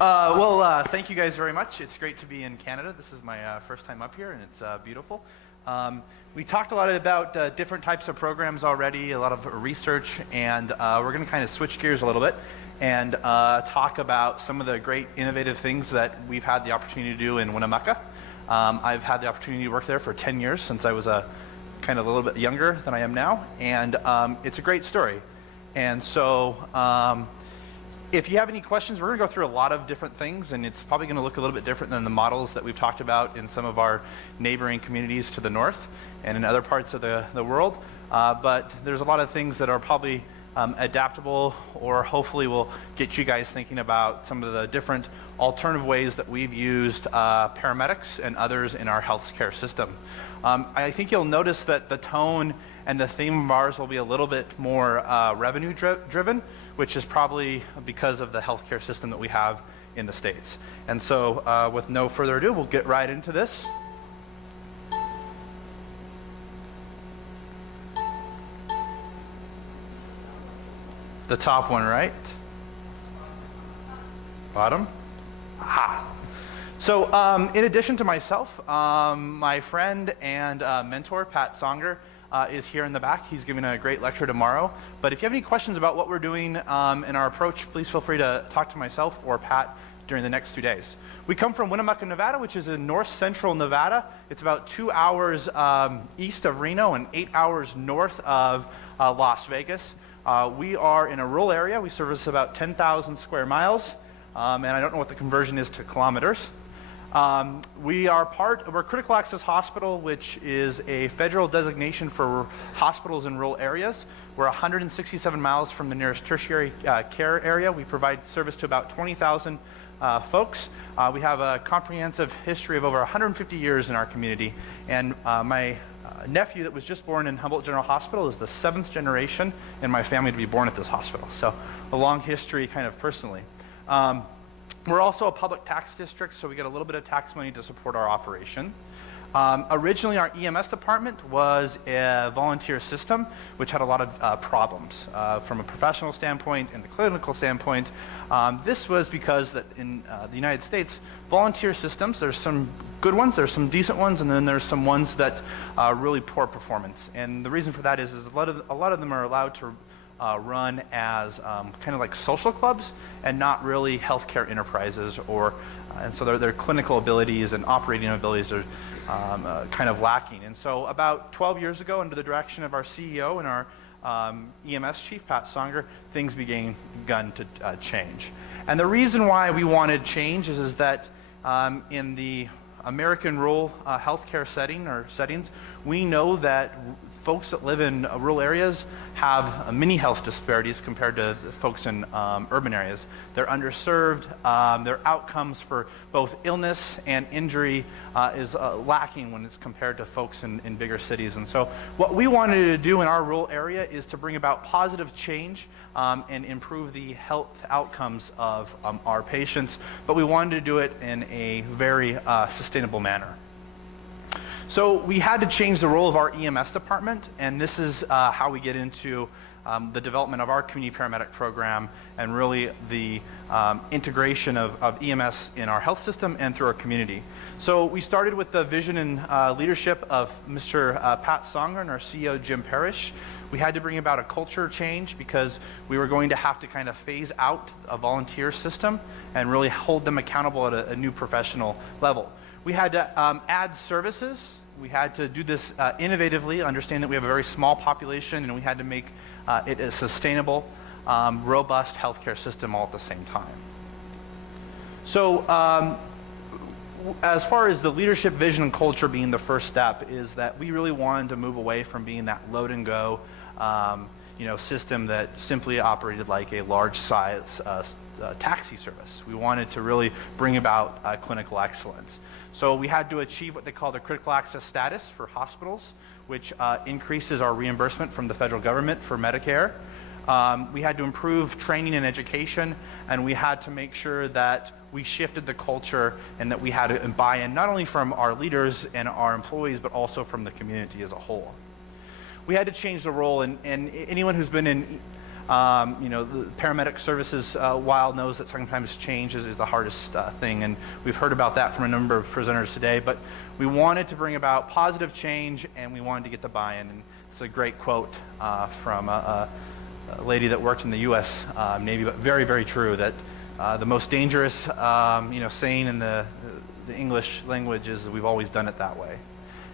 Thank you guys very much. It's great to be in Canada. This is my first time up here, and it's beautiful. We talked a lot about different types of programs already, a lot of research, and we're going to kind of switch gears a little bit and talk about some of the great innovative things that we've had the opportunity to do in Winnemucca. I've had the opportunity to work there for 10 years since I was kind of a little bit younger than I am now, and it's a great story. And so if you have any questions, we're going to go through a lot of different things, and it's probably going to look a little bit different than the models that we've talked about in some of our neighboring communities to the north and in other parts of the world. But there's a lot of things that are probably adaptable, or hopefully will get you guys thinking about some of the different alternative ways that we've used paramedics and others in our healthcare system. I think you'll notice that the tone and the theme of ours will be a little bit more revenue driven, which is probably because of the healthcare system that we have in the States. And so with no further ado, we'll get right into this. The top one, right? Bottom? Aha! So in addition to myself, my friend and mentor, Pat Songer, is here in the back. He's giving a great lecture tomorrow. But if you have any questions about what we're doing in our approach, please feel free to talk to myself or Pat during the next 2 days. We come from Winnemucca, Nevada, which is in north central Nevada. It's about 2 hours east of Reno and 8 hours north of Las Vegas. We are in a rural area. We service about 10,000 square miles, and I don't know what the conversion is to kilometers. We're a critical access hospital, which is a federal designation for hospitals in rural areas. We're 167 miles from the nearest tertiary care area. We provide service to about 20,000 folks. We have a comprehensive history of over 150 years in our community, and my nephew that was just born in Humboldt General Hospital is the 7th generation in my family to be born at this hospital. So a long history kind of personally. We're also a public tax district, so we get a little bit of tax money to support our operation. Originally, our EMS department was a volunteer system, which had a lot of problems from a professional standpoint and the clinical standpoint. This was because that in the United States, volunteer systems, there's some good ones, there's some decent ones, and then there's some ones that are really poor performance. And the reason for that is a lot of them are allowed to run as kind of like social clubs and not really healthcare enterprises, and so their clinical abilities and operating abilities are kind of lacking. And so about 12 years ago, under the direction of our CEO and our EMS chief, Pat Songer, things began to change. And the reason why we wanted change is that in the American rural healthcare settings, we know that folks that live in rural areas have many health disparities compared to the folks in urban areas. They're underserved. Their outcomes for both illness and injury is lacking when it's compared to folks in bigger cities. And so what we wanted to do in our rural area is to bring about positive change and improve the health outcomes of our patients, but we wanted to do it in a very sustainable manner. So we had to change the role of our EMS department, and this is how we get into the development of our community paramedic program and really the integration of EMS in our health system and through our community. So we started with the vision and leadership of Mr. Pat Songer and our CEO, Jim Parrish. We had to bring about a culture change because we were going to have to kind of phase out a volunteer system and really hold them accountable at a new professional level. We had to add services. We had to do this innovatively, understand that we have a very small population, and we had to make it a sustainable, robust healthcare system all at the same time. So as far as the leadership vision and culture being the first step is that we really wanted to move away from being that load and go system that simply operated like a large size taxi service. We wanted to really bring about clinical excellence. So we had to achieve what they call the critical access status for hospitals, which increases our reimbursement from the federal government for Medicare. We had to improve training and education, and we had to make sure that we shifted the culture and that we had to buy-in not only from our leaders and our employees, but also from the community as a whole. We had to change the role, and anyone who's been in The paramedic services, while knows that sometimes change is the hardest thing, and we've heard about that from a number of presenters today, but we wanted to bring about positive change, and we wanted to get the buy-in. And it's a great quote from a lady that worked in the U.S. Navy, but very, very true, that the most dangerous saying in the English language is that we've always done it that way.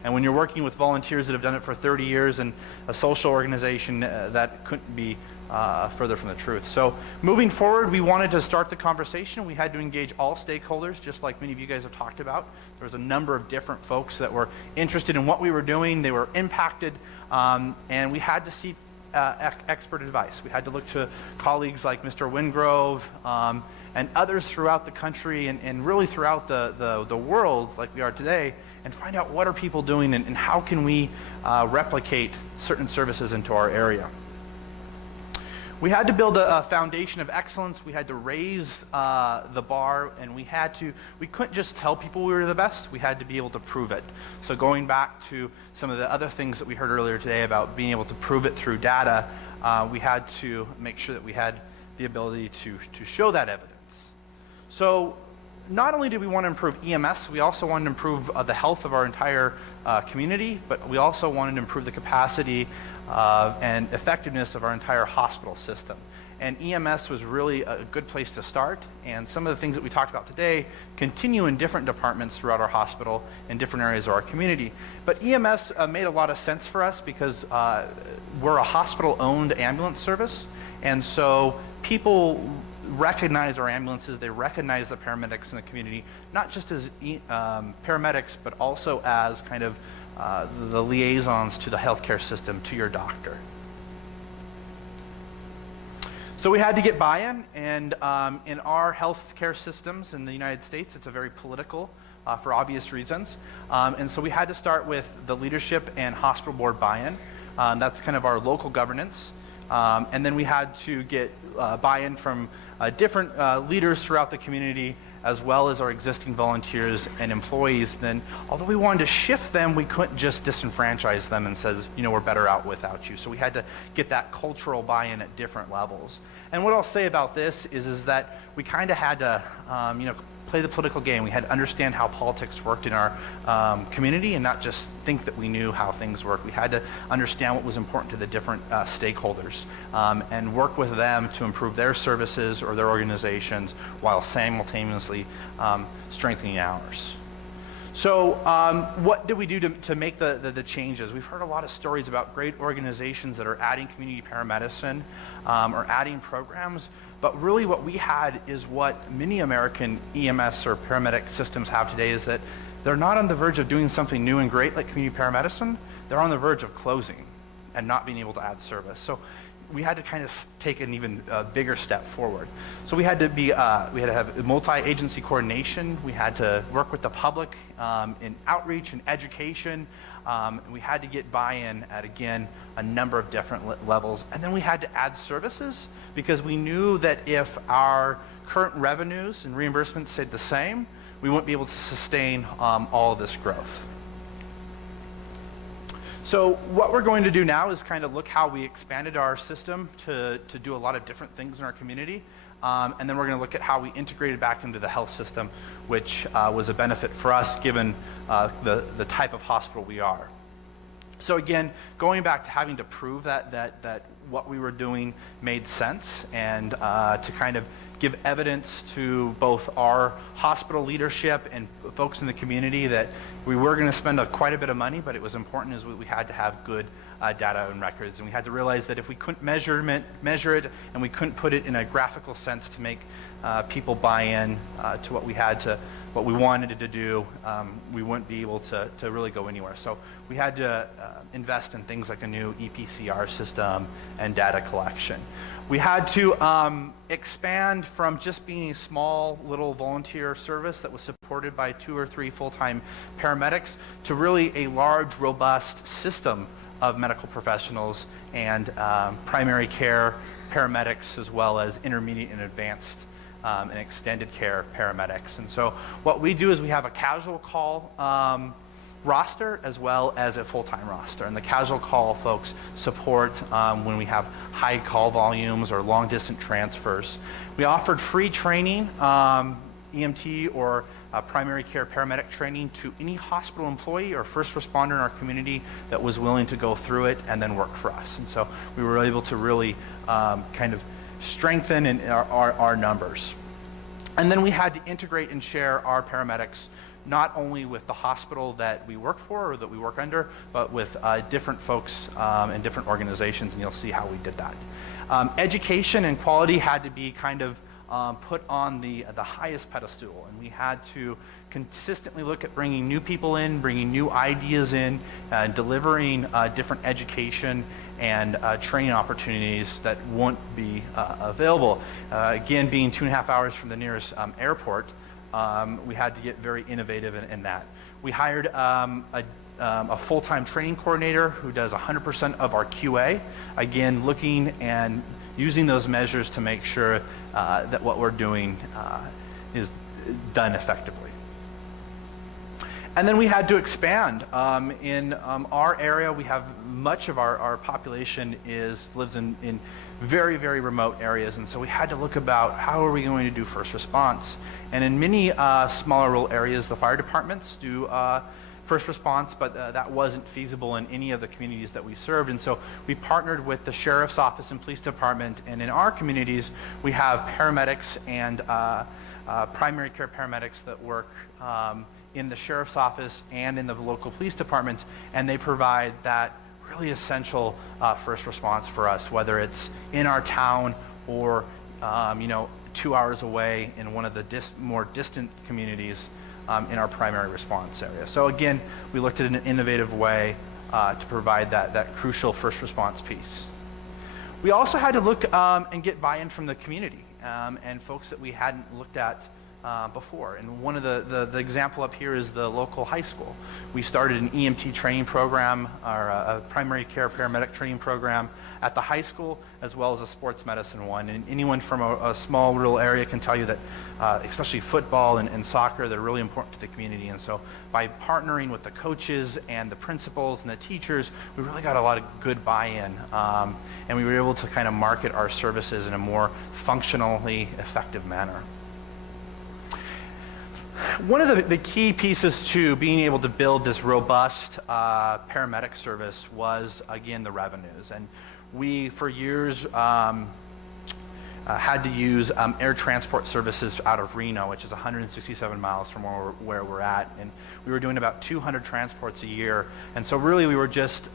And when you're working with volunteers that have done it for 30 years in a social organization, that couldn't be further from the truth. So moving forward, we wanted to start the conversation. We had to engage all stakeholders, just like many of you guys have talked about. There was a number of different folks that were interested in what we were doing. They were impacted, and we had to seek expert advice. We had to look to colleagues like Mr. Wingrove and others throughout the country and really throughout the world like we are today, and find out what are people doing and how can we replicate certain services into our area. We had to build a foundation of excellence. We had to raise the bar, and we couldn't just tell people we were the best. We had to be able to prove it. So going back to some of the other things that we heard earlier today about being able to prove it through data, we had to make sure that we had the ability to show that evidence. So not only did we want to improve EMS, we also wanted to improve the health of our entire community, but we also wanted to improve the capacity and effectiveness of our entire hospital system. And EMS was really a good place to start, and some of the things that we talked about today continue in different departments throughout our hospital in different areas of our community. But EMS made a lot of sense for us because we're a hospital-owned ambulance service, and so people recognize our ambulances, they recognize the paramedics in the community, not just as paramedics, but also as kind of the liaisons to the healthcare system, to your doctor. So we had to get buy-in, and in our healthcare systems in the United States, it's a very political, for obvious reasons. And so we had to start with the leadership and hospital board buy-in. That's kind of our local governance. And then we had to get buy-in from different leaders throughout the community, as well as our existing volunteers and employees. Then, although we wanted to shift them, we couldn't just disenfranchise them and says, we're better out without you. So we had to get that cultural buy-in at different levels. And what I'll say about this is that we kind of had to, play the political game. We had to understand how politics worked in our community and not just think that we knew how things work. We had to understand what was important to the different stakeholders and work with them to improve their services or their organizations while simultaneously strengthening ours. So what did we do to make the changes? We've heard a lot of stories about great organizations that are adding community paramedicine or adding programs, but really what we had is what many American EMS or paramedic systems have today, is that they're not on the verge of doing something new and great like community paramedicine. They're on the verge of closing and not being able to add service. So we had to kind of take an even bigger step forward. So we had to have multi-agency coordination. We had to work with the public in outreach and education. We had to get buy-in at, again, a number of different levels. And then we had to add services because we knew that if our current revenues and reimbursements stayed the same, we wouldn't be able to sustain all of this growth. So what we're going to do now is kind of look how we expanded our system to do a lot of different things in our community. And then we're going to look at how we integrated back into the health system, which was a benefit for us given the type of hospital we are. So again, going back to having to prove that what we were doing made sense, and to kind of give evidence to both our hospital leadership and folks in the community that we were going to spend quite a bit of money, but it was important as we had to have good data and records. And we had to realize that if we couldn't measure it and we couldn't put it in a graphical sense to make people buy in to what we wanted to do, we wouldn't be able to really go anywhere. So we had to invest in things like a new EPCR system and data collection. We had to expand from just being a small little volunteer service that was supported by 2 or 3 full-time paramedics to really a large, robust system of medical professionals and primary care paramedics, as well as intermediate and advanced and extended care paramedics. And so what we do is we have a casual call roster as well as a full-time roster. And the casual call folks support when we have high call volumes or long-distance transfers. We offered free training, EMT or primary care paramedic training to any hospital employee or first responder in our community that was willing to go through it and then work for us. And so we were able to really kind of strengthen our numbers. And then we had to integrate and share our paramedics not only with the hospital that we work for or that we work under, but with different folks and different organizations, and you'll see how we did that. Education and quality had to be kind of put on the highest pedestal, and we had to consistently look at bringing new people in, bringing new ideas in, delivering different education and training opportunities that won't be available. Again, being 2.5 hours from the nearest airport, we had to get very innovative in that. We hired a full-time training coordinator who does 100% of our QA, again looking and using those measures to make sure that what we're doing is done effectively. And then we had to expand. In our area, we have much of our population lives in very, very remote areas, and so we had to look about how are we going to do first response. And in many smaller rural areas, the fire departments do first response, but that wasn't feasible in any of the communities that we served. And so we partnered with the sheriff's office and police department, and in our communities, we have paramedics and primary care paramedics that work in the sheriff's office and in the local police department, and they provide that really essential first response for us, whether it's in our town or 2 hours away in one of the more distant communities in our primary response area. So again, we looked at an innovative way to provide that crucial first response piece. We also had to look and get buy-in from the community and folks that we hadn't looked at before. And one of the example up here is the local high school. We started an EMT training program, or a primary care paramedic training program at the high school, as well as a sports medicine one. And anyone from a small rural area can tell you that, especially football and soccer, they're really important to the community. And so by partnering with the coaches and the principals and the teachers, we really got a lot of good buy-in. And we were able to kind of market our services in a more functionally effective manner. One of the key pieces to being able to build this robust paramedic service was, again, the revenues. And we, for years, had to use air transport services out of Reno, which is 167 miles from where we're at. And we were doing about 200 transports a year. And so really we were just,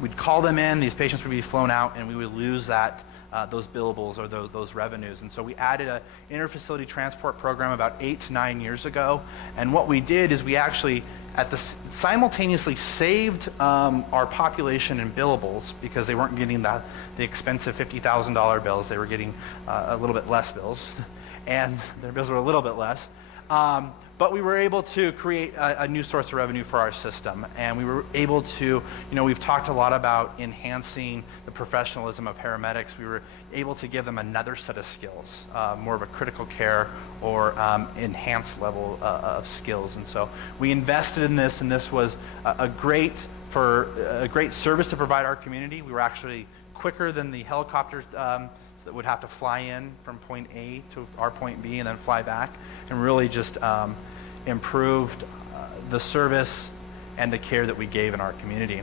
we'd call them in, these patients would be flown out, and we would lose those billables or those revenues. And so we added an interfacility transport program about 8 to 9 years ago. And what we did is we actually simultaneously saved our population in billables, because they weren't getting the expensive $50,000 bills. They were getting a little bit less bills, and their bills were a little bit less. But we were able to create a new source of revenue for our system. And we were able to, we've talked a lot about enhancing the professionalism of paramedics. We were able to give them another set of skills, more of a critical care or enhanced level of skills. And so we invested in this, and this was a great service to provide our community. We were actually quicker than the helicopters that would have to fly in from point A to our point B and then fly back, and really just improved the service and the care that we gave in our community.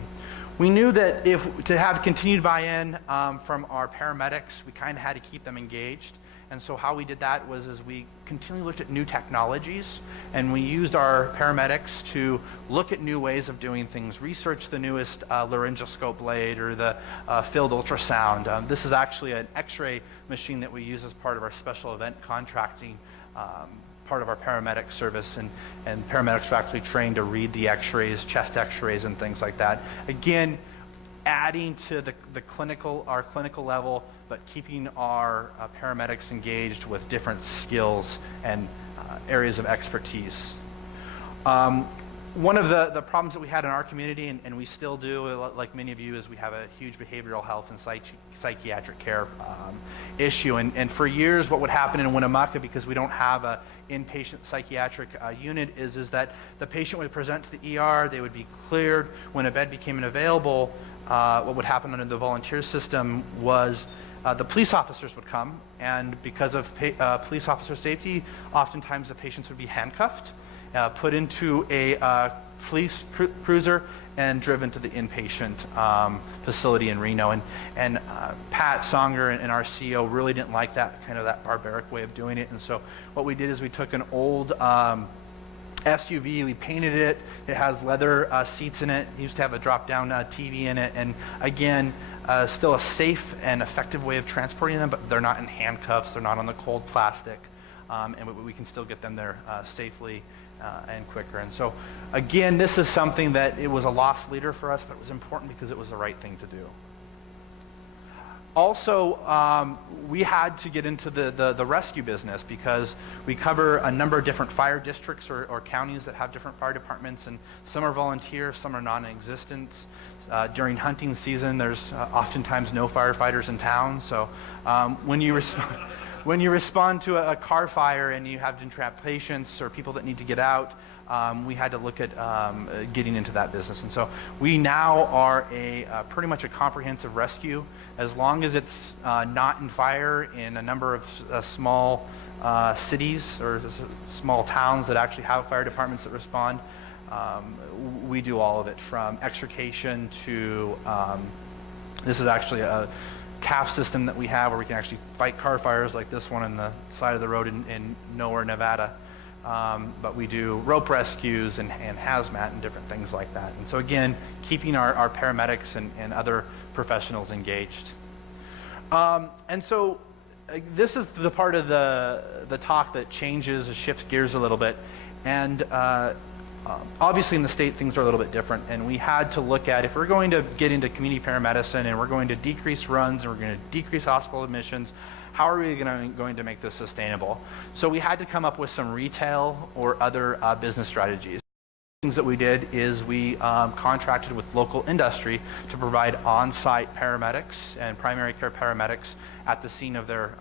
We knew that to have continued buy-in from our paramedics, we kind of had to keep them engaged. And so how we did that was we continually looked at new technologies, and we used our paramedics to look at new ways of doing things, research the newest laryngoscope blade or the field ultrasound. This is actually an x-ray machine that we use as part of our special event contracting part of our paramedic service, and paramedics are actually trained to read the x-rays, chest x-rays and things like that. Again, adding to our clinical level, but keeping our paramedics engaged with different skills and areas of expertise. One of the problems that we had in our community, and we still do, like many of you, is we have a huge behavioral health and psychiatric care issue. And for years, what would happen in Winnemucca, because we don't have a inpatient psychiatric unit, is that the patient would present to the ER, they would be cleared. When a bed became unavailable, what would happen under the volunteer system was the police officers would come, and because of police officer safety, oftentimes the patients would be handcuffed, put into a police cruiser, and driven to the inpatient facility in Reno. And Pat Songer and our CEO really didn't like that barbaric way of doing it. And so what we did is we took an old SUV, we painted it. It has leather seats in it. It used to have a drop-down TV in it. And again, still a safe and effective way of transporting them, but they're not in handcuffs. They're not on the cold plastic. And we can still get them there safely and quicker. And so, again, this is something that it was a lost leader for us, but it was important because it was the right thing to do. Also, we had to get into the rescue business because we cover a number of different fire districts or counties that have different fire departments, and some are volunteer, some are non-existent. During hunting season, there's oftentimes no firefighters in town, so when you respond to a car fire and you have entrapped patients or people that need to get out, we had to look at getting into that business. And so we now are pretty much a comprehensive rescue. As long as it's not in fire in a number of small cities or small towns that actually have fire departments that respond, we do all of it, from extrication to, this is actually a CAF system that we have where we can actually fight car fires like this one on the side of the road in Nowhere, Nevada. But we do rope rescues and hazmat and different things like that. And so again, keeping our paramedics and other professionals engaged. And so this is the part of the talk that shifts gears a little bit. And obviously in the state things are a little bit different, and we had to look at, if we're going to get into community paramedicine and we're going to decrease runs and we're going to decrease hospital admissions, how are we going to make this sustainable? So we had to come up with some retail or other business strategies. Things that we did is we contracted with local industry to provide on-site paramedics and primary care paramedics at the scene of their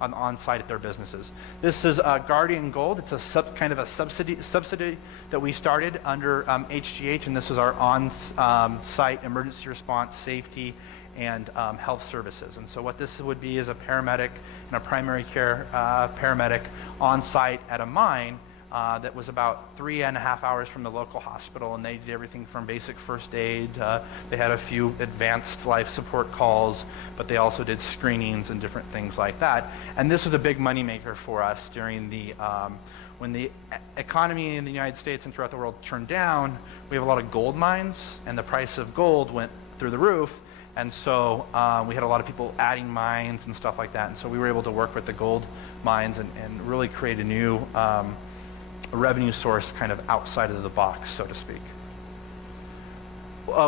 on-site at their businesses. This is Guardian Gold. It's a kind of a subsidy that we started under HGH, and this is our on-site emergency response, safety, and health services. And so what this would be is a paramedic and a primary care paramedic on-site at a mine that was about 3.5 hours from the local hospital, and they did everything from basic first aid. They had a few advanced life support calls, but they also did screenings and different things like that. And this was a big moneymaker for us during the when the economy in the United States and throughout the world turned down. We have a lot of gold mines, and the price of gold went through the roof. And so we had a lot of people adding mines and stuff like that. And so we were able to work with the gold mines and really create a new revenue source kind of outside of the box, so to speak.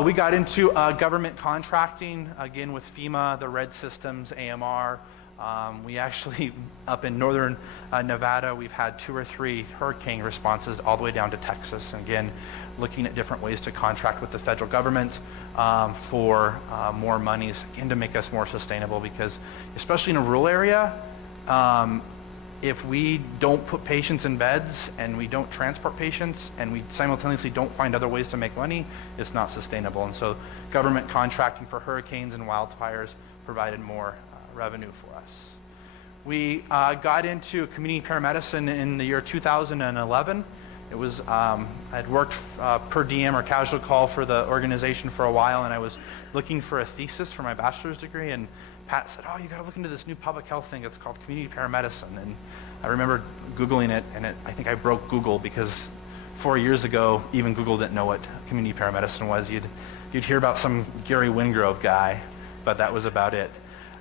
We got into government contracting, again with FEMA, the RED systems, AMR. We actually, up in northern Nevada, we've had 2 or 3 hurricane responses all the way down to Texas. And again, looking at different ways to contract with the federal government for more monies, again, to make us more sustainable, because especially in a rural area, if we don't put patients in beds and we don't transport patients and we simultaneously don't find other ways to make money, it's not sustainable. And so government contracting for hurricanes and wildfires provided more revenue for us. We got into community paramedicine in the year 2011. It was, I'd worked per diem or casual call for the organization for a while, and I was looking for a thesis for my bachelor's degree, and Pat said, oh, you gotta look into this new public health thing. It's called community paramedicine. And I remember Googling it, and I think I broke Google, because 4 years ago, even Google didn't know what community paramedicine was. You'd hear about some Gary Wingrove guy, but that was about it.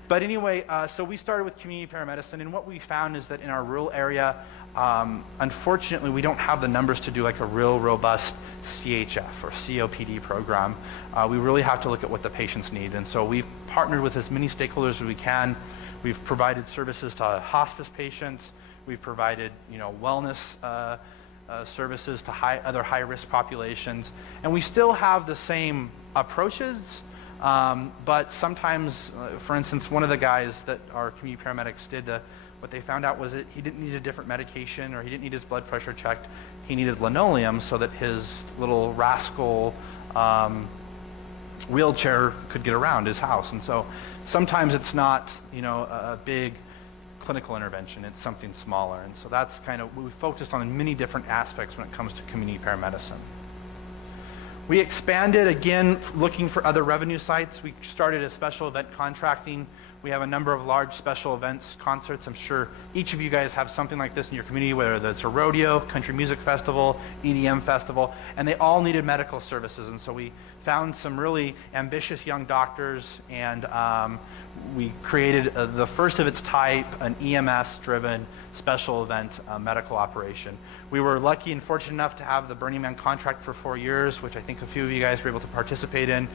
But anyway, so we started with community paramedicine, and what we found is that in our rural area, unfortunately, we don't have the numbers to do like a real robust CHF or COPD program. We really have to look at what the patients need, and so we've partnered with as many stakeholders as we can. We've provided services to hospice patients. We've provided, wellness services to other high-risk populations. And we still have the same approaches, but sometimes, for instance, one of the guys that our community paramedics did, what they found out was that he didn't need a different medication, or he didn't need his blood pressure checked. He needed linoleum so that his little rascal wheelchair could get around his house. And so sometimes it's not, a big clinical intervention, it's something smaller. And so that's kind of, we focused on many different aspects when it comes to community paramedicine. We expanded, again, looking for other revenue sites. We started a special event contracting. We have a number of large special events, concerts. I'm sure each of you guys have something like this in your community, whether it's a rodeo, country music festival, EDM festival, and they all needed medical services. And so we found some really ambitious young doctors, and we created the first of its type, an EMS-driven special event medical operation. We were lucky and fortunate enough to have the Burning Man contract for 4 years, which I think a few of you guys were able to participate in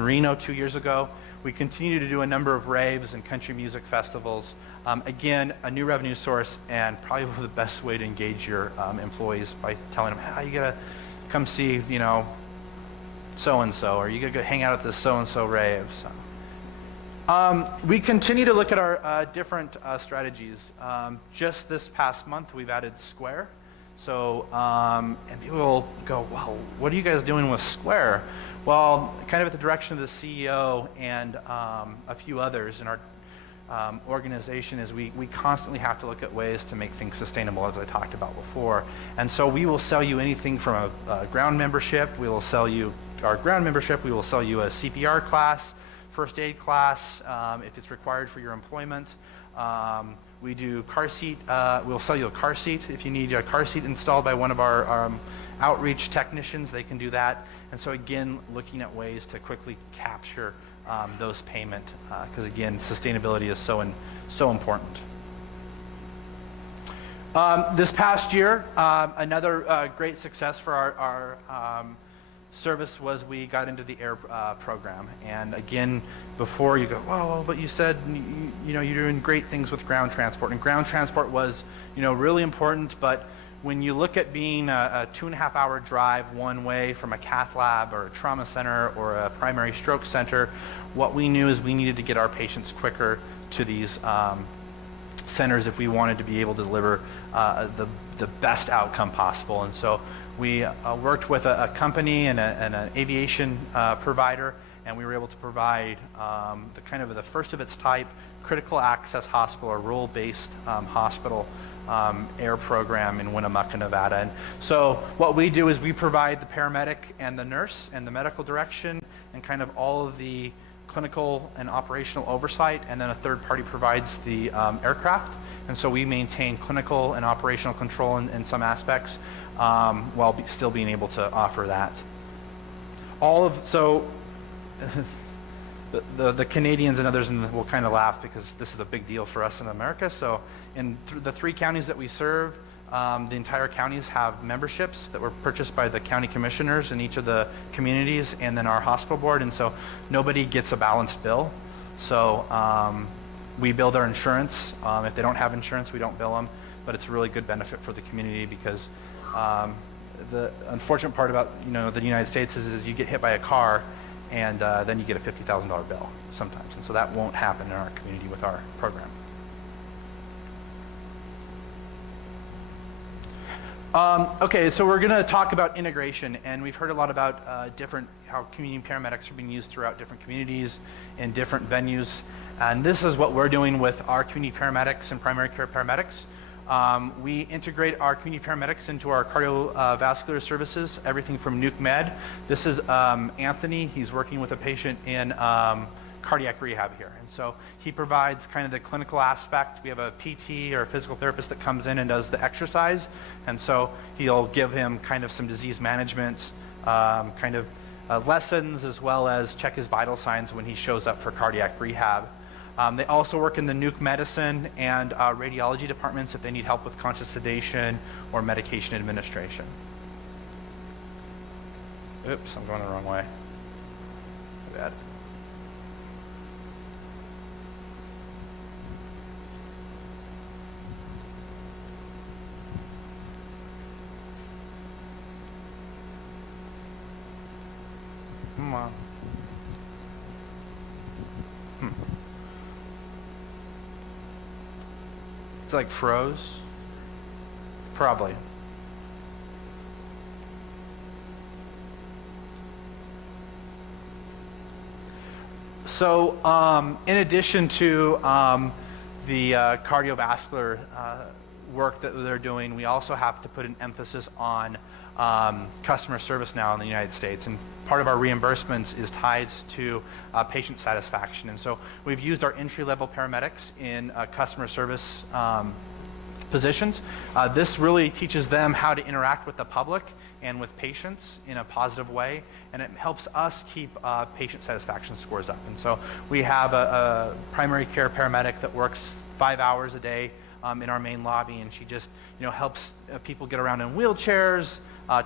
Reno 2 years ago. We continue to do a number of raves and country music festivals. Again, a new revenue source, and probably the best way to engage your employees by telling them, you gotta come see, so-and-so, or you gotta go hang out at this so-and-so rave. So. We continue to look at our different strategies. Just this past month, we've added Square. So, and people will go, wow, what are you guys doing with Square? Well, kind of at the direction of the CEO and a few others in our organization is we constantly have to look at ways to make things sustainable, as I talked about before. And so we will sell you anything from a ground membership. We will sell you our ground membership. We will sell you a CPR class, first aid class, if it's required for your employment. We do car seat. We'll sell you a car seat. If you need a car seat installed by one of our outreach technicians, they can do that. And so again, looking at ways to quickly capture those payment, because again, sustainability is so important. This past year, another great success for our service was we got into the AIR program. And again, before you go, well, but you said you're doing great things with ground transport, and ground transport was really important. But when you look at being a 2.5-hour drive one way from a cath lab or a trauma center or a primary stroke center, what we knew is we needed to get our patients quicker to these centers if we wanted to be able to deliver the best outcome possible. And so we worked with a company and an aviation provider, and we were able to provide the first of its type critical access hospital, or rural-based hospital AIR program in Winnemucca, Nevada. And so what we do is we provide the paramedic and the nurse and the medical direction and kind of all of the clinical and operational oversight, and then a third party provides the aircraft. And so we maintain clinical and operational control in some aspects, while still being able to offer that. The Canadians and others will kind of laugh because this is a big deal for us in America. So in the 3 counties that we serve, the entire counties have memberships that were purchased by the county commissioners in each of the communities, and then our hospital board. And so nobody gets a balanced bill. So we bill their insurance. If they don't have insurance, we don't bill them. But it's a really good benefit for the community, because the unfortunate part about the United States is you get hit by a car, and then you get a $50,000 bill sometimes. And so that won't happen in our community with our program. Okay, so we're going to talk about integration, and we've heard a lot about how community paramedics are being used throughout different communities in different venues. And this is what we're doing with our community paramedics and primary care paramedics. We integrate our community paramedics into our cardiovascular services, everything from Nuke Med. This is Anthony. He's working with a patient in cardiac rehab here. And so he provides kind of the clinical aspect. We have a PT or a physical therapist that comes in and does the exercise. And so he'll give him kind of some disease management lessons, as well as check his vital signs when he shows up for cardiac rehab. They also work in the nuke medicine and radiology departments if they need help with conscious sedation or medication administration. Oops, I'm going the wrong way. My bad. like froze? Probably. So in addition to the cardiovascular work that they're doing, we also have to put an emphasis on customer service now in the United States. And part of our reimbursements is tied to patient satisfaction. And so we've used our entry-level paramedics in customer service positions. This really teaches them how to interact with the public and with patients in a positive way, and it helps us keep patient satisfaction scores up. And so we have a primary care paramedic that works 5 hours a day in our main lobby, and she just helps people get around in wheelchairs,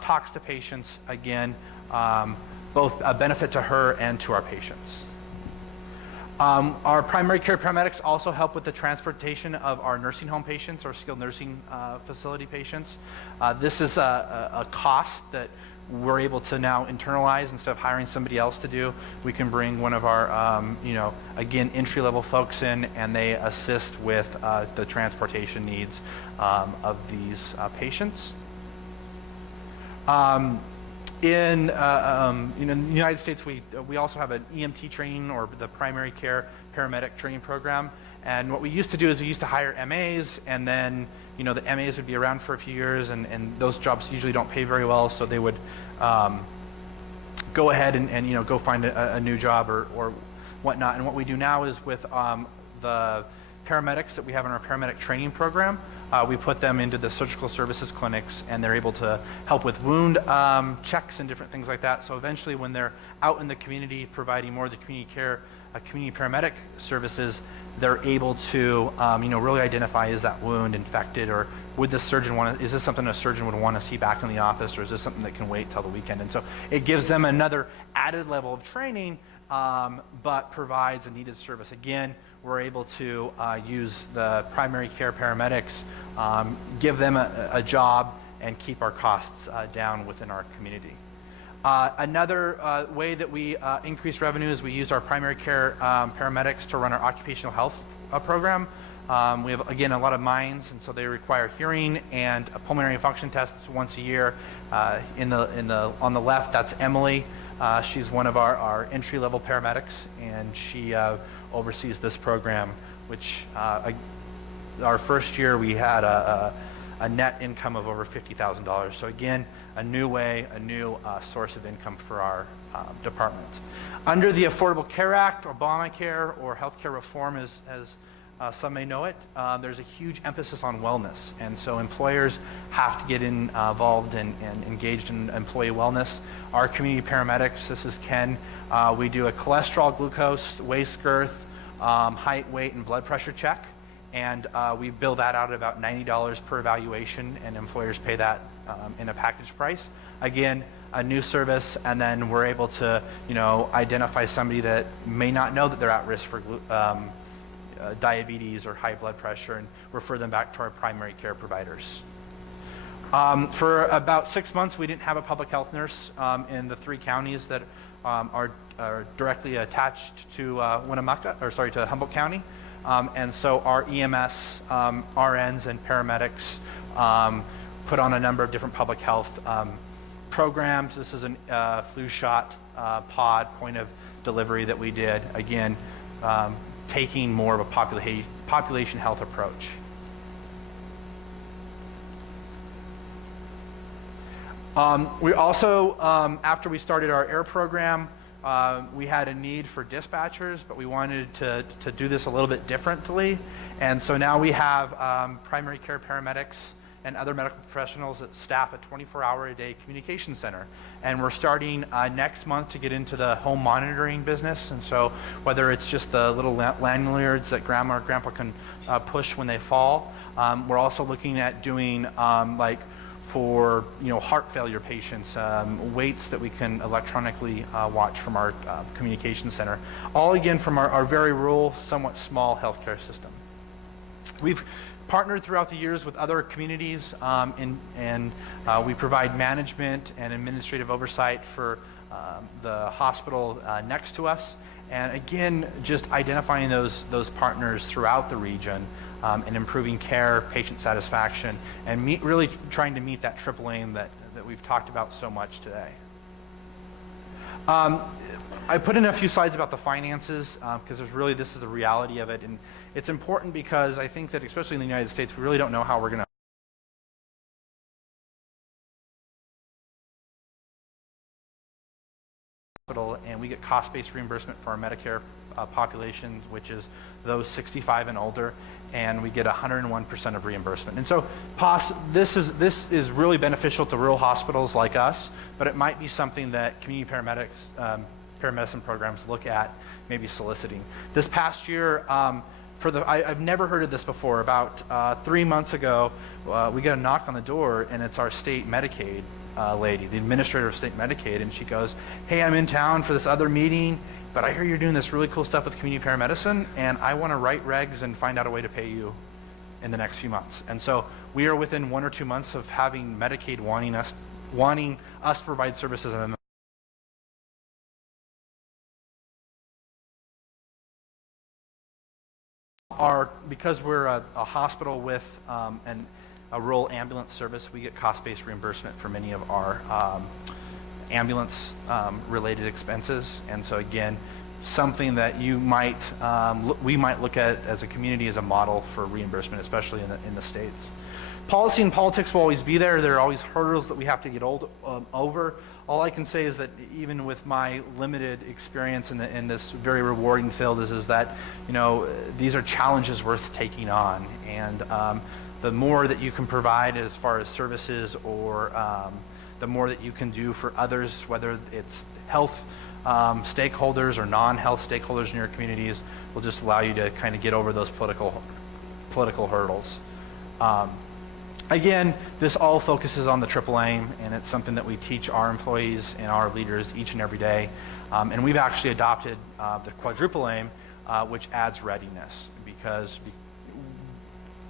talks to patients, again, both a benefit to her and to our patients. Our primary care paramedics also help with the transportation of our nursing home patients or skilled nursing facility patients. This is a cost that we're able to now internalize instead of hiring somebody else to do. We can bring one of our, again, entry-level folks in, and they assist with the transportation needs of these patients. In the United States, we also have an EMT training, or the primary care paramedic training program. And what we used to do is we used to hire MAs, and then the MAs would be around for a few years, and those jobs usually don't pay very well, so they would go ahead and go find a new job or whatnot. And what we do now is with the paramedics that we have in our paramedic training program, we put them into the surgical services clinics, and they're able to help with wound checks and different things like that. So eventually, when they're out in the community providing more of the community care, community paramedic services, they're able to really identify, is that wound infected, or would the surgeon is this something a surgeon would want to see back in the office, or is this something that can wait till the weekend? And so it gives them another added level of training, but provides a needed service. Again, we're able to use the primary care paramedics, give them a job, and keep our costs down within our community. Another way that we increase revenue is we use our primary care paramedics to run our occupational health program. We have, again, a lot of mines, and so they require hearing and pulmonary function tests once a year. On the left, that's Emily. She's one of our entry-level paramedics, and she oversees this program, which our first year we had a net income of over $50,000. So again, a new way, a new source of income for our department. Under the Affordable Care Act, Obamacare, or healthcare reform, as some may know it, there's a huge emphasis on wellness. And so employers have to get involved and engaged in employee wellness. Our community paramedics, this is Ken, we do a cholesterol, glucose, waist girth, height, weight, and blood pressure check. And we bill that out at about $90 per evaluation, and employers pay that in a package price. Again, a new service, and then we're able to identify somebody that may not know that they're at risk for diabetes or high blood pressure, and refer them back to our primary care providers. For about 6 months, we didn't have a public health nurse in the 3 counties that are directly attached to to Humboldt County. And so our EMS, RNs, and paramedics put on a number of different public health programs. This is a flu shot pod point of delivery that we did, again, taking more of a population health approach. We also, after we started our AIR program, we had a need for dispatchers, but we wanted to do this a little bit differently. And so now we have primary care paramedics and other medical professionals that staff a 24-hour-a-day communication center. And we're starting next month to get into the home monitoring business. And so whether it's just the little lanyards that grandma or grandpa can push when they fall, we're also looking at doing for heart failure patients, weights that we can electronically watch from our communication center. All again from our very rural, somewhat small healthcare system. We've partnered throughout the years with other communities, and we provide management and administrative oversight for the hospital next to us. And again, just identifying those partners throughout the region and improving care, patient satisfaction, and really trying to meet that triple aim that we've talked about so much today. I put in a few slides about the finances because this is the reality of it, and it's important because I think that especially in the United States, we really don't know how we're going to and we get cost-based reimbursement for our Medicare population, which is those 65 and older, and we get 101% of reimbursement. And so this is really beneficial to rural hospitals like us, but it might be something that community paramedicine programs look at maybe soliciting. This past year, I've never heard of this before. About 3 months ago, we get a knock on the door, and it's our state Medicaid lady, the administrator of state Medicaid, and she goes, "Hey, I'm in town for this other meeting, but I hear you're doing this really cool stuff with community paramedicine, and I want to write regs and find out a way to pay you in the next few months." And so we are within 1 or 2 months of having Medicaid wanting us to provide services, and because we're a hospital with a rural ambulance service, we get cost-based reimbursement for many of our ambulance related expenses. And so again, something that we might look at as a community as a model for reimbursement, especially in the States. Policy and politics will always be there. There are always hurdles that we have to get over. All I can say is that even with my limited experience in this very rewarding field is that, these are challenges worth taking on. And the more that you can provide as far as services or the more that you can do for others, whether it's health stakeholders or non-health stakeholders in your communities, will just allow you to kind of get over those political hurdles. Again, this all focuses on the triple aim, and it's something that we teach our employees and our leaders each and every day. And we've actually adopted the quadruple aim, which adds readiness, because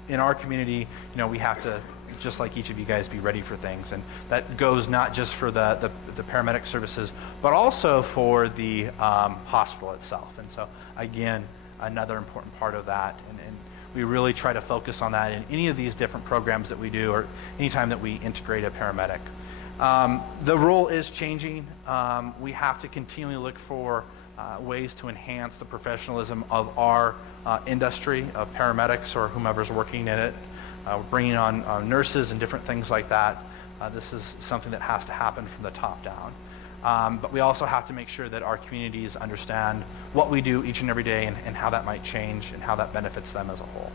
in our community, we have to, just like each of you guys, be ready for things. And that goes not just for the paramedic services, but also for the hospital itself. And so, again, another important part of that. And we really try to focus on that in any of these different programs that we do, or anytime that we integrate a paramedic. The role is changing. We have to continually look for ways to enhance the professionalism of our industry of paramedics or whomever's working in it. We're bringing on nurses and different things like that. This is something that has to happen from the top down. But we also have to make sure that our communities understand what we do each and every day and how that might change and how that benefits them as a whole.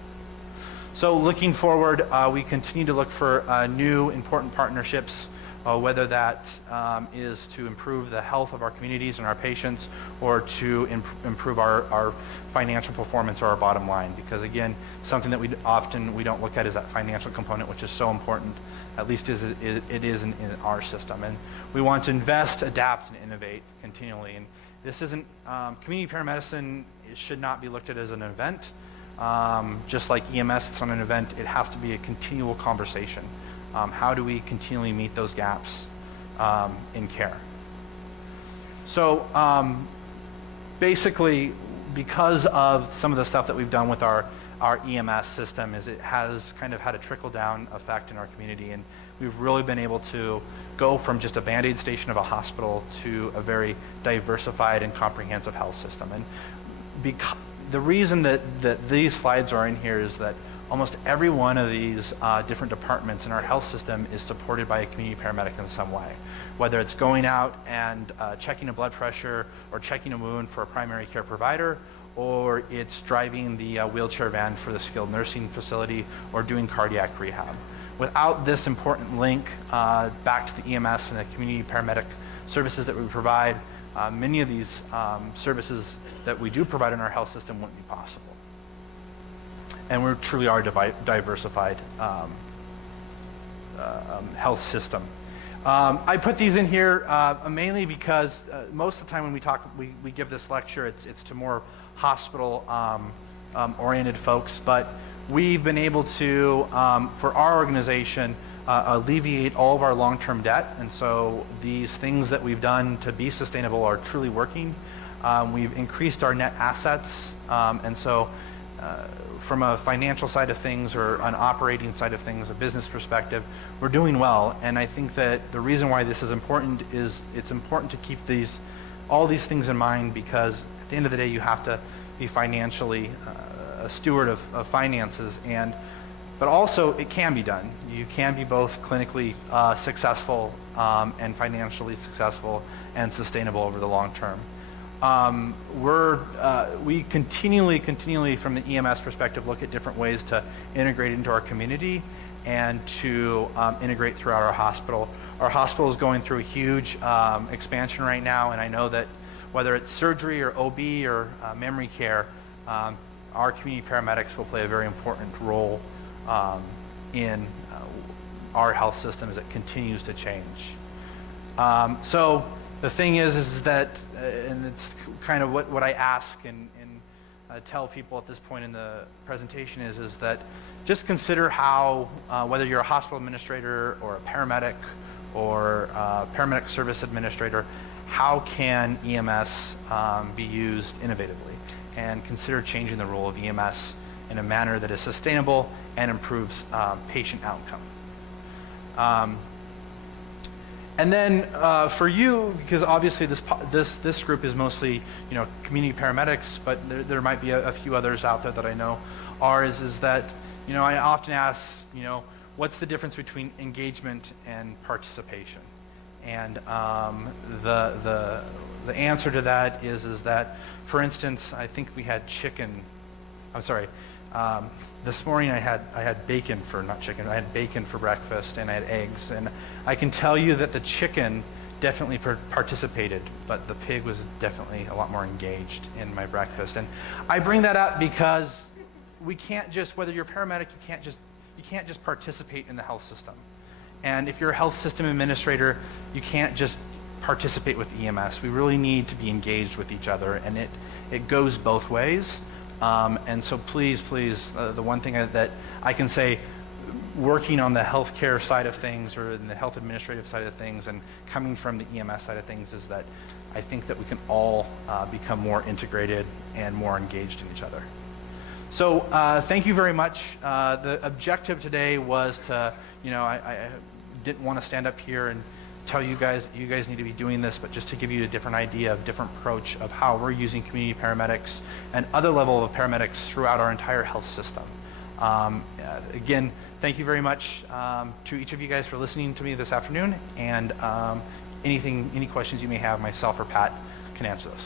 So looking forward, we continue to look for new important partnerships, whether that is to improve the health of our communities and our patients, or to improve our financial performance or our bottom line. Because again, something that we don't look at is that financial component, which is so important, at least as it is in our system. And we want to invest, adapt, and innovate continually. And this isn't, community paramedicine should not be looked at as an event. Just like EMS, it's not an event, it has to be a continual conversation. How do we continually meet those gaps in care? So basically, because of some of the stuff that we've done with our EMS system, is it has kind of had a trickle-down effect in our community, and we've really been able to go from just a Band-Aid station of a hospital to a very diversified and comprehensive health system. And the reason that these slides are in here is that almost every one of these different departments in our health system is supported by a community paramedic in some way. Whether it's going out and checking a blood pressure or checking a wound for a primary care provider, or it's driving the wheelchair van for the skilled nursing facility, or doing cardiac rehab. Without this important link back to the EMS and the community paramedic services that we provide, many of these services that we do provide in our health system wouldn't be possible. And we truly are a diversified health system. I put these in here mainly because most of the time when we give this lecture, it's to more hospital oriented folks, but we've been able to, for our organization, alleviate all of our long-term debt. And so these things that we've done to be sustainable are truly working. We've increased our net assets, and so from a financial side of things or an operating side of things, a business perspective, we're doing well. And I think that the reason why this is important is it's important to keep all these things in mind, because at the end of the day, you have to be financially a steward of finances, but also it can be done. You can be both clinically successful and financially successful and sustainable over the long term. We continually from the EMS perspective look at different ways to integrate into our community and to integrate throughout our hospital. Our hospital is going through a huge expansion right now, and I know that whether it's surgery or OB or memory care, our community paramedics will play a very important role in our health system as it continues to change. So the thing is that, and it's kind of what I ask and tell people at this point in the presentation is that just consider how, whether you're a hospital administrator or a paramedic or a paramedic service administrator, how can EMS be used innovatively? And consider changing the role of EMS in a manner that is sustainable and improves patient outcome. And then for you, because obviously this group is mostly community paramedics, but there might be a few others out there that I know is that I often ask what's the difference between engagement and participation, and the answer to that is that, for instance, I think we had chicken. I'm sorry. This morning I had bacon for, not chicken, I had bacon for breakfast, and I had eggs. And I can tell you that the chicken definitely participated, but the pig was definitely a lot more engaged in my breakfast. And I bring that up because we can't just, whether you're a paramedic, you can't just participate in the health system. And if you're a health system administrator, you can't just participate with EMS. We really need to be engaged with each other, and it goes both ways. And so please, the one thing that I can say, working on the healthcare side of things or in the health administrative side of things and coming from the EMS side of things, is that I think that we can all become more integrated and more engaged in each other. So thank you very much. The objective today was to, I didn't want to stand up here and tell you guys need to be doing this, but just to give you a different idea, of different approach of how we're using community paramedics and other level of paramedics throughout our entire health system. Again, thank you very much to each of you guys for listening to me this afternoon, and any questions you may have, myself or Pat can answer those.